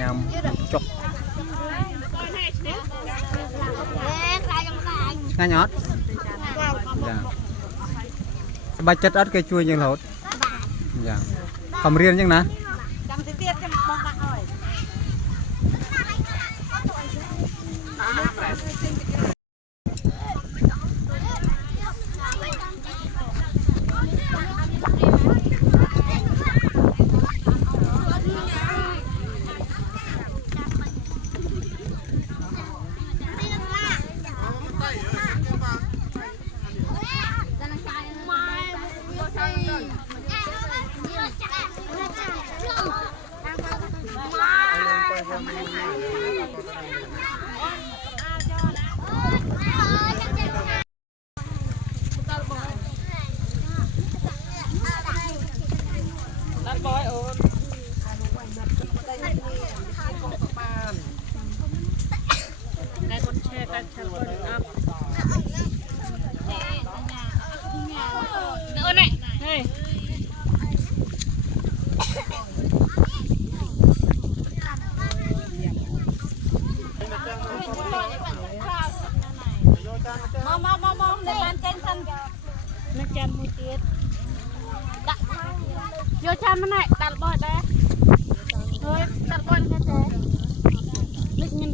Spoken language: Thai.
งามจกง่ายยอดใบจัดอัดเคยช่วยยังหลดอย่างทำเรียนยังนะมองในบ้านเจนทันนักจันมูเตียดโยชันมันไหนตัดบอดได้เฮ้ยตัดบอดแค่เจ๊ลึกเงิน